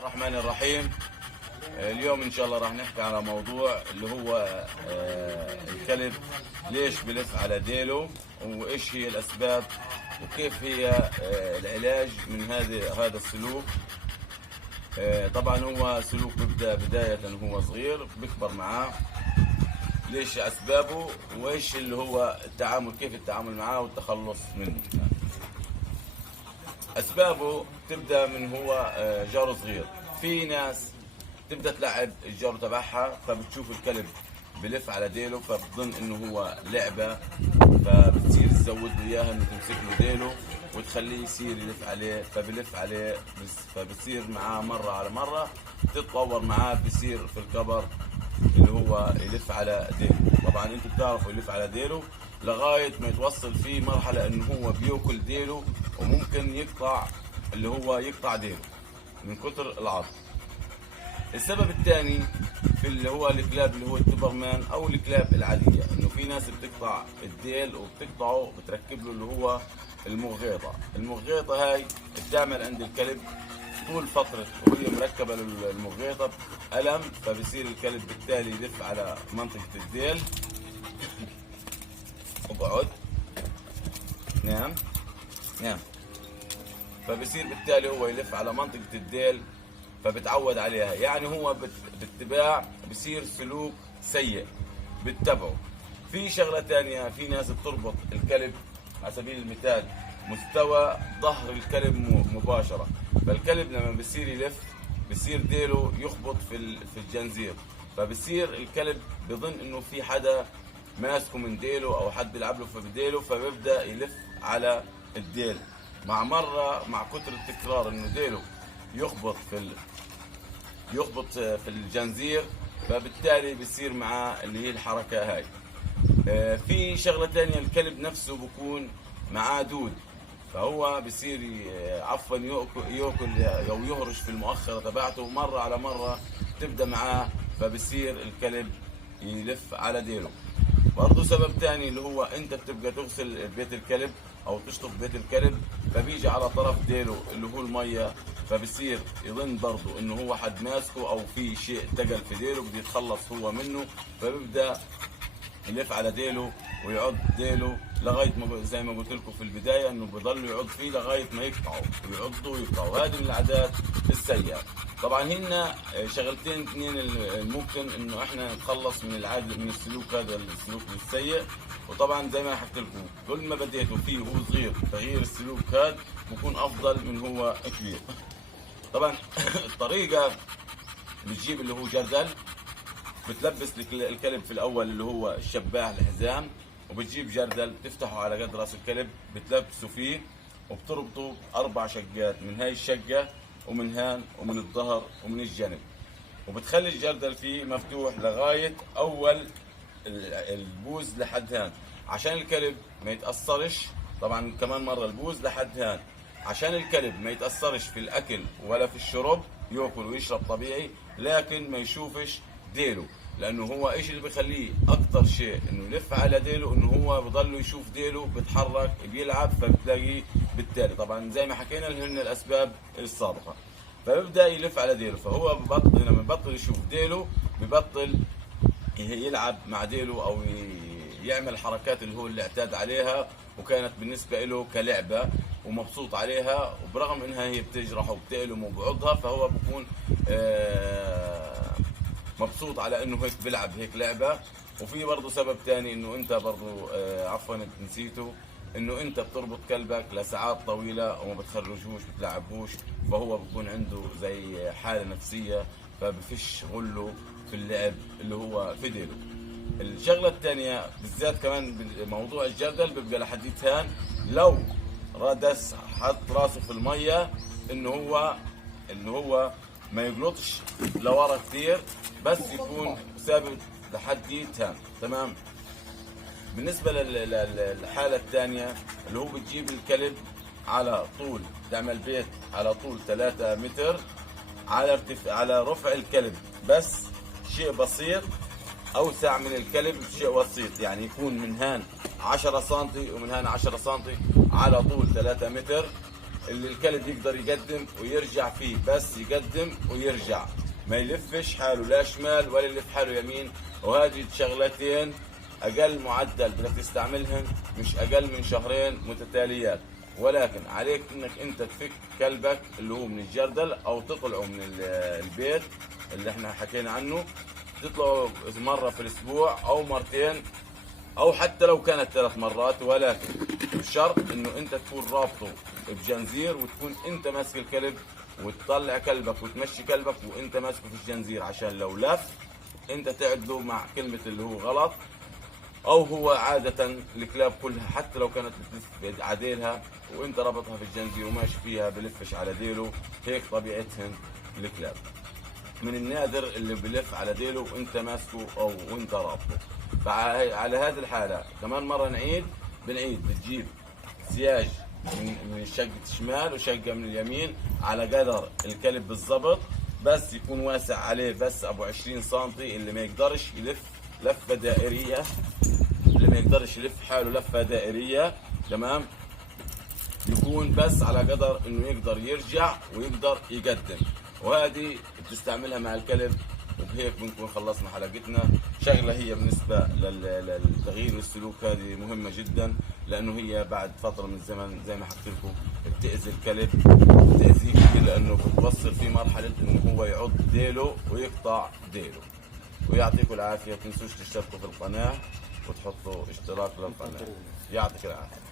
الرحمن الرحيم. اليوم ان شاء الله راح نحكي على موضوع اللي هو الكلب ليش بلف على ديله، وايش هي الاسباب، وكيف هي العلاج من هذا السلوك. طبعا هو سلوك بيبدا بداية هو صغير بيكبر معاه. ليش اسبابه وايش اللي هو التعامل، كيف التعامل معاه والتخلص منه. اسبابه تبدا من هو جار صغير. في ناس تبدا تلعب الجار تبعها، فبتشوف الكلب بلف على ديله فبتظن انه هو لعبه، فبتصير تزود له اياها انه تمسك له ديله وتخليه يصير يلف عليه، فبلف عليه فبتصير معاه مره على مره، تتطور معاه بصير في الكبر اللي هو يلف على ديله. طبعا انتم بتعرفوا يلف على ديله لغايه ما يتوصل فيه مرحله انه هو بياكل ديله، وممكن يقطع اللي هو يقطع ديله من كتر العض. السبب الثاني في اللي هو الكلاب اللي هو الدوبرمان او الكلاب العاديه، انه في ناس بتقطع الديل وبتقطعه بتركب له اللي هو المغيطه. المغيطه هاي بتعمل عند الكلب طول فتره وهي مركبه للمغيطه الم، فبصير الكلب بالتالي يلف على منطقه الديل. اقعد، نام نام. فبصير بالتالي هو يلف على منطقه الديل فبتعود عليها، يعني هو باتباع بصير سلوك سيء بتتبعه. في شغله ثانيه، في ناس بتربط الكلب على سبيل المثال مستوى ظهر الكلب مباشره، فالكلب لما بصير يلف بصير ديله يخبط في الجنزير، فبصير الكلب بظن انه في حدا ماسكه من ديله او حد بيلعب له في ديله، فبيبدا يلف على الديل. مع كتر التكرار انه ديله يخبط في الجنزير، فبالتالي بيصير معاه اللي هي الحركه هاي. في شغله ثانيه، الكلب نفسه بكون معاه دود، فهو بصير ياكل او يهرش في المؤخره تبعته مره على مره تبدا معاه، فبصير الكلب يلف على ديله. برضه سبب ثاني اللي هو انت بتبقى تغسل بيت الكلب او تشطف بيت الكلب، فبيجي على طرف ديله اللي هو الميه، فبصير يظن برضه انه هو حد ماسكه او في شيء تقل في ديله بده يتخلص هو منه، فبيبدا يلف على ديله ويعض ديله لغايه ما زي ما قلت لكم في البدايه انه بضل يعض فيه لغايه ما يقطعه، ويعضه ويقطعه. هذه من العادات السيئه. طبعا هن شغلتين اثنين الممكن انه احنا نتخلص من العاده، من السلوك هذا، السلوك السيء. وطبعا زي ما حكيت لكم كل ما بديتوا فيه وهو صغير تغيير السلوك هذا بكون افضل من هو كبير. طبعا الطريقه بتجيب اللي هو جردل، بتلبس الكلب في الاول اللي هو الشباه الحزام، وبتجيب جردل تفتحه على قد راس الكلب بتلبسه فيه، وبتربطه 4 شقات من هاي الشقه ومن هان ومن الظهر ومن الجنب، وبتخلي الجردل فيه مفتوح لغايه اول البوز لحد هان عشان الكلب ما يتاثرش. طبعا كمان مره البوز لحد هان عشان الكلب ما يتاثرش في الاكل ولا في الشرب، ياكل ويشرب طبيعي لكن ما يشوفش ديله، لانه هو ايش اللي بيخليه اكثر شيء انه يلف على ديله، انه هو بضل يشوف ديله بيتحرك بيلعب، فبتلاقيه بالتالي طبعا زي ما حكينا هن الاسباب السابقه، فبيبدا يلف على ديله. فهو ببطل لما ببطل يشوف ديله ببطل يلعب مع ديله او يعمل الحركات اللي هو اللي اعتاد عليها وكانت بالنسبه له كلعبه ومبسوط عليها، وبرغم انها هي بتجرحه وبتألمه وبعضها فهو بكون مبسوط على انه هيك بيلعب هيك لعبه. وفي برضه سبب ثاني انه انت برضه عفوا نسيته، انه انت بتربط كلبك لساعات طويله وما بتخرجوش بتلعبوش، فهو بكون عنده زي حاله نفسيه فبفش غله في اللعب اللي هو في ديله. الشغله الثانيه بالذات كمان بموضوع الجردل بيبقى لحديت هان، لو ردس حط راسه في الميه انه هو ما يقلطش لورا كثير، بس يكون ثابت لحد هان. تمام. بالنسبه للحاله الثانيه اللي هو بتجيب الكلب على طول، تعمل بيت على طول 3 متر على رفع الكلب بس شيء بسيط، اوسع من الكلب شيء بسيط، يعني يكون من هان 10 سم ومن هان 10 سم على طول 3 متر، اللي الكلب يقدر يقدم ويرجع فيه، بس يقدم ويرجع، ما يلفش حاله لا شمال ولا يلف حاله يمين. وهذه شغلتين اقل معدل بدك تستعملهن مش اقل من شهرين متتاليات. ولكن عليك انك انت تفك كلبك اللي هو من الجردل او تطلعه من البيت اللي احنا حكينا عنه، تطلعوا مرة في الاسبوع او مرتين او حتى لو كانت 3 مرات، ولكن بشرط انه انت تكون رابطه بجنزير وتكون انت ماسك الكلب، وتطلع كلبك وتمشي كلبك وانت ماسكه في الجنزير، عشان لو لف انت تعدله مع كلمة اللي هو غلط. او هو عادة الكلاب كلها حتى لو كانت بتلف عديلها وانت ربطها في الجنزير وماشي فيها بلفش على ديله، هيك طبيعتهن الكلاب. من النادر اللي بلف على ديله وانت ماسكه او وانت رابطه. فعلى هذه الحالة كمان مرة بنعيد بتجيب سياج من شقة الشمال وشقة من اليمين على قدر الكلب بالضبط، بس يكون واسع عليه بس ابو 20 سنتي، اللي ما يقدرش يلف لفة دائرية، اللي ما يقدرش يلف حاله لفة دائرية، تمام، يكون بس على قدر انه يقدر يرجع ويقدر يقدم. وهذه بتستعملها مع الكلب. وبهيك بنكون خلصنا حلقتنا. شغله هي بالنسبه للتغيير السلوك هذه مهمه جدا، لانه هي بعد فتره من الزمن زي ما حكيت لكم بتاذي الكلب، بتاذيه كثير، لانه بتوصل في مرحله انه هو يعض ديله ويقطع ديله. ويعطيكم العافيه، تنسوش تشتركوا في القناه وتحطوا اشتراك للقناه. يعطيك العافيه.